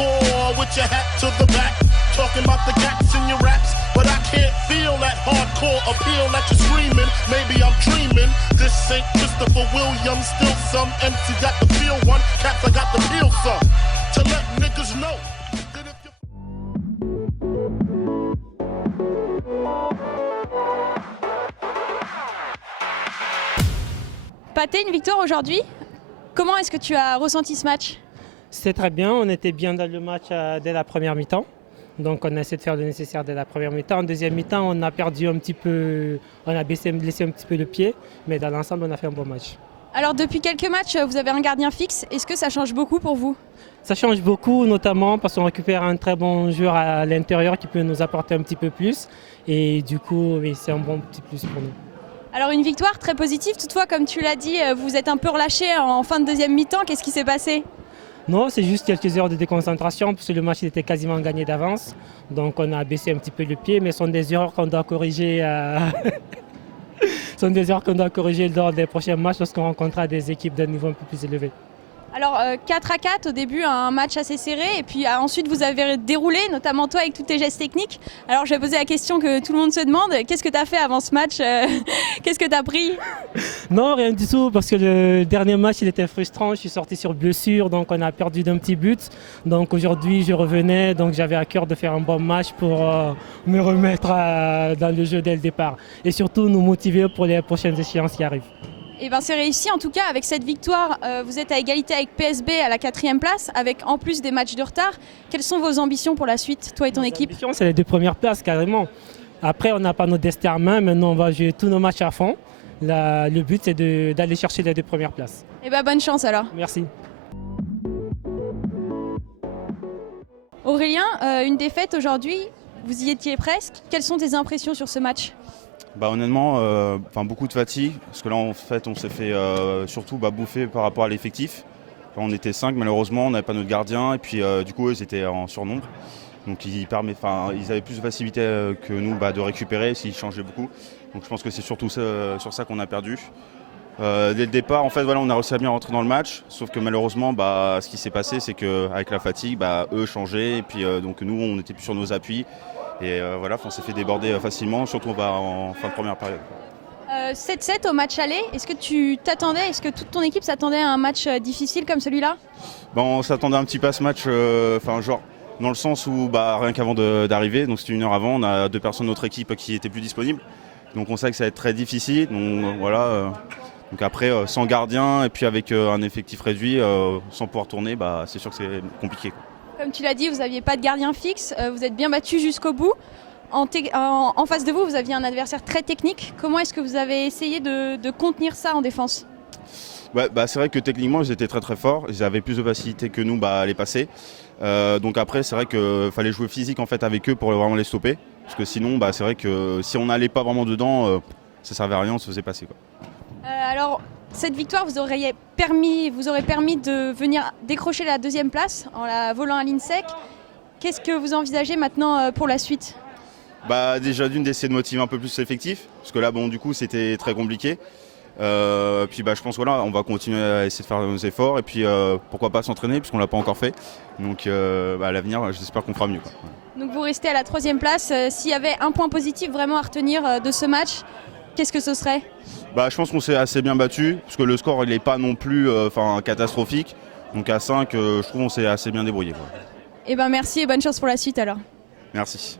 hardcore with your hat to the back, talking about the gaps in your raps, but I can't feel that hardcore appeal that you're screaming. Maybe I'm dreaming. This ain't Christopher Williams, still some MC got the feel one, cats I got the feel some. To let niggas know that if you Pathé, une victoire aujourd'hui. Comment est-ce que tu as ressenti ce match? C'était très bien, on était bien dans le match dès la première mi-temps. Donc on a essayé de faire le nécessaire dès la première mi-temps. En deuxième mi-temps, on a perdu un petit peu, on a laissé un petit peu le pied, mais dans l'ensemble, on a fait un bon match. Alors depuis quelques matchs, vous avez un gardien fixe. Est-ce que ça change beaucoup pour vous? Ça change beaucoup, notamment parce qu'on récupère un très bon joueur à l'intérieur qui peut nous apporter un petit peu plus. Et du coup, oui, c'est un bon petit plus pour nous. Alors une victoire très positive. Toutefois, comme tu l'as dit, vous êtes un peu relâché en fin de deuxième mi-temps. Qu'est-ce qui s'est passé? Non, c'est juste quelques heures de déconcentration parce que le match était quasiment gagné d'avance. Donc on a baissé un petit peu le pied, mais ce sont des erreurs qu'on doit corriger. Ce sont des erreurs qu'on doit corriger lors des prochains matchs lorsqu'on rencontrera des équipes d'un niveau un peu plus élevé. Alors 4-4 au début, un match assez serré, et puis ensuite vous avez déroulé, notamment toi avec tous tes gestes techniques. Alors je vais poser la question que tout le monde se demande, qu'est-ce que tu as fait avant ce match? Qu'est-ce que tu as pris? Non, rien du tout, parce que le dernier match il était frustrant, je suis sorti sur blessure, donc on a perdu d'un petit but. Donc aujourd'hui je revenais, donc j'avais à cœur de faire un bon match pour me remettre dans le jeu dès le départ. Et surtout nous motiver pour les prochaines échéances qui arrivent. Et bien c'est réussi en tout cas avec cette victoire. Vous êtes à égalité avec PSB à la 4e place, avec en plus des matchs de retard. Quelles sont vos ambitions pour la suite, toi et ton équipe? L'ambition, c'est les 2 premières places carrément. Après, on n'a pas notre destin en main. Maintenant, on va jouer tous nos matchs à fond. Le but, c'est d'aller chercher les 2 premières places. Et bien bonne chance alors. Merci. Aurélien, une défaite aujourd'hui, vous y étiez presque. Quelles sont tes impressions sur ce match? Honnêtement, beaucoup de fatigue, parce que là en fait on s'est fait surtout bouffer par rapport à l'effectif. Enfin, on était 5 malheureusement, on n'avait pas notre gardien et puis du coup ils étaient en surnombre. Donc ils avaient plus de facilité que nous de récupérer s'ils changeaient beaucoup. Donc je pense que c'est surtout sur ça qu'on a perdu. Dès le départ, en fait, voilà, on a réussi à bien rentrer dans le match, sauf que malheureusement, ce qui s'est passé, c'est qu'avec la fatigue, eux changeaient, et puis donc nous, on n'était plus sur nos appuis. Et voilà, on s'est fait déborder facilement, surtout en fin de première période. 7-7 au match aller, est-ce que tu t'attendais, est-ce que toute ton équipe s'attendait à un match difficile comme celui-là? On s'attendait un petit peu à ce match, dans le sens où rien qu'avant d'arriver, donc c'était 1 heure avant, on a 2 personnes de notre équipe qui étaient plus disponibles. Donc on sait que ça va être très difficile. Donc voilà. Donc après, sans gardien et puis avec un effectif réduit, sans pouvoir tourner, c'est sûr que c'est compliqué, quoi. Comme tu l'as dit, vous n'aviez pas de gardien fixe, vous êtes bien battu jusqu'au bout. En face de vous, vous aviez un adversaire très technique. Comment est-ce que vous avez essayé de contenir ça en défense? C'est vrai que techniquement, ils étaient très très forts. Ils avaient plus de facilité que nous à les passer. Donc après, c'est vrai qu'il fallait jouer physique en fait avec eux pour vraiment les stopper. Parce que sinon, c'est vrai que si on n'allait pas vraiment dedans, ça servait à rien, on se faisait passer, quoi. Alors, cette victoire vous aurait permis de venir décrocher la 2e place en la volant à l'INSEC. Qu'est-ce que vous envisagez maintenant pour la suite? Déjà d'essayer de motiver un peu plus l'effectif, parce que là du coup c'était très compliqué. Puis je pense on va continuer à essayer de faire nos efforts et puis pourquoi pas s'entraîner puisqu'on l'a pas encore fait. Donc à l'avenir j'espère qu'on fera mieux, quoi. Donc vous restez à la 3e place. S'il y avait un point positif vraiment à retenir de ce match, qu'est-ce que ce serait? Je pense qu'on s'est assez bien battu, parce que le score il n'est pas non plus catastrophique. Donc à 5, je trouve qu'on s'est assez bien débrouillé, quoi. Merci et bonne chance pour la suite alors. Merci.